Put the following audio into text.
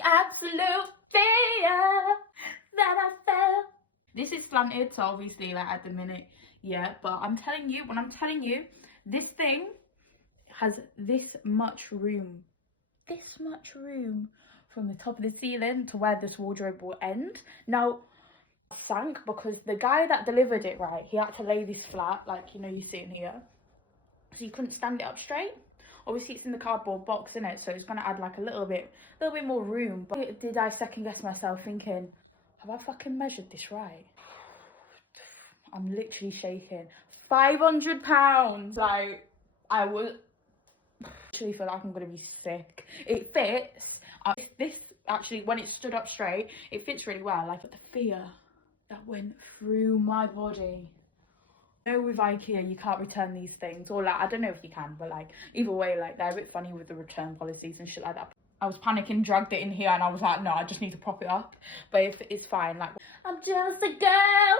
the absolute fear that I felt. This is slanted, so obviously like at the minute, yeah, but I'm telling you, when I'm telling you, this thing has this much room from the top of the ceiling to where this wardrobe will end. Now, I sank because the guy that delivered it, right, he had to lay this flat, like, you know, you see in here, so you couldn't stand it up straight. Obviously it's in the cardboard box, in it, so it's gonna add like a little bit more room. But did I second guess myself thinking, have I fucking measured this right? I'm literally shaking. £500. Like, I will literally feel like I'm gonna be sick. It fits. This actually, when it stood up straight, it fits really well. Like, but the fear that went through my body. You know, with IKEA, you can't return these things, or like, I don't know if you can, but like, either way, like, they're a bit funny with the return policies and shit like that. I was panicking, dragged it in here, and I was like, no, I just need to prop it up. But if it's fine, like, I'm just a girl